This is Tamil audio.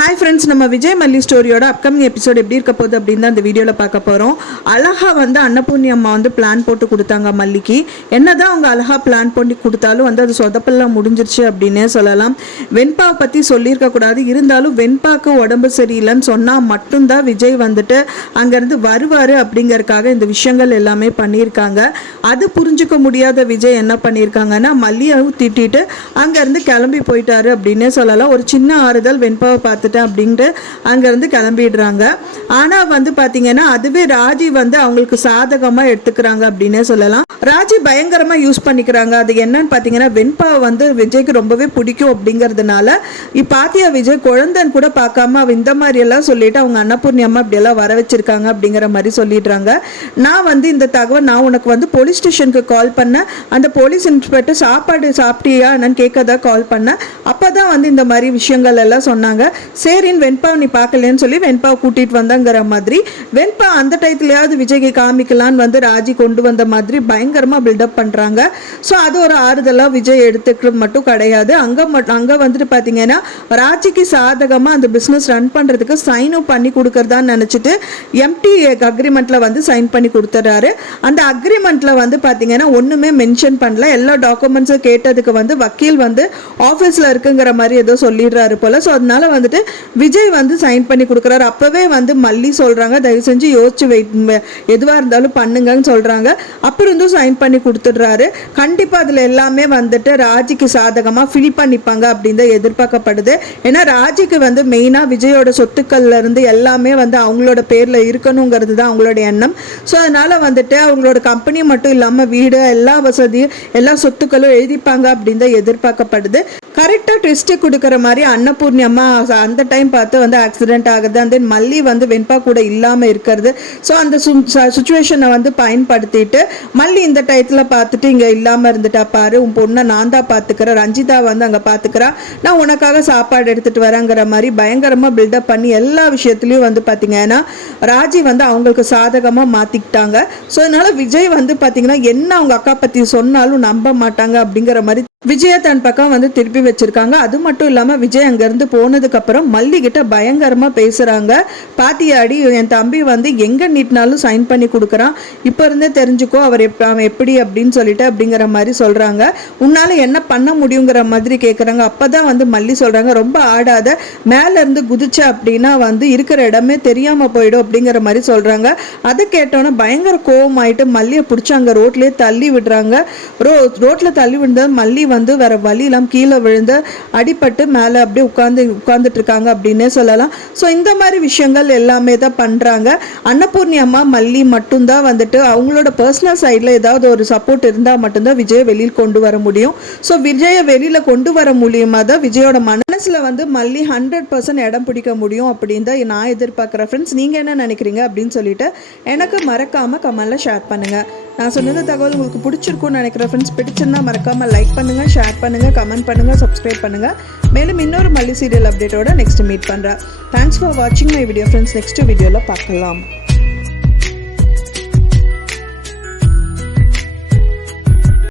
ஹாய் ஃப்ரெண்ட்ஸ், நம்ம விஜய் மல்லி ஸ்டோரியோட அப்கமிங் எபிசோட் எப்படி இருக்க போகுது அப்படின்னு தான் இந்த வீடியோவில் பார்க்க போகிறோம். அழகாக அன்னபூர்ணி அம்மா பிளான் போட்டு கொடுத்தாங்க மல்லிக்கு. என்னதான் அவங்க அழகாக பிளான் பண்ணி கொடுத்தாலும் அது சொதப்பெல்லாம் முடிஞ்சிருச்சு அப்படின்னே சொல்லலாம். வெண்பாவை பற்றி சொல்லியிருக்கக்கூடாது, இருந்தாலும் வெண்பாவுக்கு உடம்பு சரியில்லைன்னு சொன்னால் மட்டும்தான் விஜய் அங்கேருந்து வருவார் அப்படிங்கறதுக்காக இந்த விஷயங்கள் எல்லாமே பண்ணியிருக்காங்க. அது புரிஞ்சுக்க முடியாத விஜய் என்ன பண்ணியிருக்காங்கன்னா மல்லியை திட்டிட்டு அங்கேருந்து கிளம்பி போயிட்டாரு அப்படின்னே சொல்லலாம். ஒரு சின்ன ஆறுதல் வெண்பாவை பார்த்துட்டேன் அப்படின்ட்டு அங்கேருந்து கிளம்பிடுறாங்க. ஆனால் பார்த்தீங்கன்னா அதுவே ராஜி அவங்களுக்கு சாதகமாக எடுத்துக்கிறாங்க அப்படின்னே சொல்லலாம். ராஜி பயங்கரமாக யூஸ் பண்ணிக்கிறாங்க. அது என்னன்னு பார்த்தீங்கன்னா வெண்பாவை விஜய்க்கு ரொம்பவே பிடிக்கும் அப்படிங்கிறதுனால பாத்தியா விஜய் குழந்தைன்னு கூட பார்க்காம அவ இந்த மாதிரி எல்லாம் சொல்லிட்டு அவங்க அன்னபூர்ணி அம்மா இப்படியெல்லாம் வர வச்சிருக்காங்க அப்படிங்கிற மாதிரி சொல்லிடுறாங்க. நான் இந்த தகவல் நான் உனக்கு போலீஸ் ஸ்டேஷனுக்கு கால் பண்ணேன். அந்த போலீஸ் இன்ஸ்பெக்டர் சாப்பாடு சாப்பிட்டியா நான் கேட்கதா கால் பண்ணேன். அப்போ தான் இந்த மாதிரி விஷயங்கள் எல்லாம் சொன்னாங்க. சரின்னு வெண்பாவை நீ பார்க்கலன்னு சொல்லி வெண்பாவை கூட்டிகிட்டு வந்தாங்கிற மாதிரி வெண்பா அந்த டயத்துலையாவது விஜய்க்கு காமிக்கலான்னு ராஜி கொண்டு வந்த மாதிரி பயங்கரமாக பில்டப் பண்ணுறாங்க. ஸோ அது ஒரு ஆறுதலாக விஜய் எடுத்துக்கிறது மட்டும் கிடையாது. அங்கே பார்த்தீங்கன்னா ராஜிக்கு சாதகமாக அந்த பிஸ்னஸ் ரன் பண்ணுறதுக்கு சைனும் பண்ணி கொடுக்கறதான்னு நினச்சிட்டு எம்டி அக்ரிமெண்ட்டில் சைன் பண்ணி கொடுத்துட்றாரு. அந்த அக்ரிமெண்ட்டில் பார்த்தீங்கன்னா ஒன்றுமே மென்ஷன் பண்ணல. எல்லா டாக்குமெண்ட்ஸும் கேட்டதுக்கு வக்கீல் ஆஃபீஸில் இருக்குங்கிற மாதிரி ஏதோ சொல்லிடுறாரு போல். ஸோ அதனால விஜய் சைன் பண்ணி கொடுக்குறாரு. அப்போவே மல்லி சொல்கிறாங்க தயவு செஞ்சு யோசிச்சு எதுவாக இருந்தாலும் பண்ணுங்கன்னு சொல்கிறாங்க. அப்புறம் சைன் பண்ணி கொடுத்துடுறாரு. கண்டிப்பாக அதில் எல்லாமே ராஜிக்கு சாதகமாக ஃபில் பண்ணிப்பாங்க அப்படின்னு தான் எதிர்பார்க்கப்படுது. ஏன்னா ராஜிக்கு மெயினாக விஜயோட சொத்துக்கள்ல இருந்து எல்லாமே அவங்களோட பேரில் இருக்கணுங்கிறது தான் அவங்களோட எண்ணம். ஸோ அதனால் அவங்களோட கம்பெனி மட்டும் இல்லாமல் வீடு எல்லா வசதியும் எல்லா சொத்துக்களும் எழுதிப்பாங்க அப்படின்னு தான் எதிர்பார்க்கப்படுது. கரெக்டாக ட்விஸ்ட்டு கொடுக்குற மாதிரி அன்னபூர்ணி அம்மா அந்த டைம் பார்த்து ஆக்சிடென்ட் ஆகுது. அந்த மல்லி வெண்பா கூட இல்லாமல் இருக்கிறது. ஸோ அந்த சுச்சுவேஷனை பயன்படுத்திட்டு மல்லி இந்த டயத்தில் பார்த்துட்டு இங்கே இல்லாமல் இருந்துட்டா பாரு, உன் பொண்ணை நான் தான் பார்த்துக்கிறேன், ரஞ்சிதா அங்கே பார்த்துக்கிறா, நான் உனக்காக சாப்பாடு எடுத்துகிட்டு வரேங்கிற மாதிரி பயங்கரமாக பில்டப் பண்ணி எல்லா விஷயத்துலையும் பார்த்தீங்கன்னா ராஜி அவங்களுக்கு சாதகமாக மாற்றிக்கிட்டாங்க. ஸோ அதனால் விஜய் பார்த்தீங்கன்னா என்ன அவங்க அக்கா பற்றி சொன்னாலும் நம்ப மாட்டாங்க அப்படிங்கிற மாதிரி விஜய தன் பக்கம் திருப்பி வச்சிருக்காங்க. அது மட்டும் இல்லாமல் விஜய் அங்கேருந்து போனதுக்கப்புறம் மல்லி கிட்ட பயங்கரமாக பேசுகிறாங்க. பாத்தியாடி என் தம்பி எங்கே நீட்டினாலும் சைன் பண்ணி கொடுக்குறான், இப்போ இருந்தே தெரிஞ்சுக்கோ அவன் எப்படி அப்படின்னு சொல்லிட்டு அப்படிங்கிற மாதிரி சொல்கிறாங்க. உன்னால் என்ன பண்ண முடியுங்கிற மாதிரி கேட்குறாங்க. அப்போ தான் மல்லி சொல்கிறாங்க ரொம்ப ஆடாத, மேலேருந்து குதிச்ச அப்படின்னா இருக்கிற இடமே தெரியாமல் போயிடும் அப்படிங்கிற மாதிரி சொல்கிறாங்க. அதை கேட்டோன்னே பயங்கர கோவம் ஆகிட்டு மல்லியை பிடிச்சி அங்கே ரோட்லேயே தள்ளி விடுறாங்க. ரோட்டில் தள்ளி விடுறது மல்லி வேற வழியெல்லாம் கீழே விழுந்து அடிபட்டு மேலே அப்படியே உட்கார்ந்துட்டு இருக்காங்க அப்படின்னே சொல்லலாம். ஸோ இந்த மாதிரி விஷயங்கள் எல்லாமே தான் பண்ணுறாங்க. அன்னபூர்ணி அம்மா மல்லி மட்டும்தான் அவங்களோட பர்சனல் சைடில் ஏதாவது ஒரு சப்போர்ட் இருந்தால் மட்டும்தான் விஜயை வெளியில் கொண்டு வர முடியும். ஸோ விஜயை வெளியில் கொண்டு வர மூலியமாக தான் விஜயோட மனசில் மல்லி 100% இடம் பிடிக்க முடியும் அப்படின்னு தான் நான் எதிர்பார்க்குறேன். ஃப்ரெண்ட்ஸ், நீங்கள் என்ன நினைக்கிறீங்க அப்படின்னு சொல்லிட்டு எனக்கு மறக்காமல் கமெண்ட்டில் ஷேர் பண்ணுங்கள். நான் சொன்னது தகவல் உங்களுக்கு பிடிச்சிருக்கும்னு நினைக்கிறேன். ஃப்ரெண்ட்ஸ், பிடிச்சிருந்தா மறக்காமல் லைக் பண்ணுங்கள், ஷேர் பண்ணுங்கள், கமெண்ட் பண்ணுங்கள், சப்ஸ்கிரைப் பண்ணுங்கள். மேலும் இன்னொரு மல்லி சீரியல் அப்டேட்டோட நெக்ஸ்ட் மீட் பண்ணுறேன். தேங்க்ஸ் ஃபார் வாட்சிங் மை வீடியோ ஃப்ரெண்ட்ஸ். நெக்ஸ்ட் வீடியோவில் பார்க்கலாம்.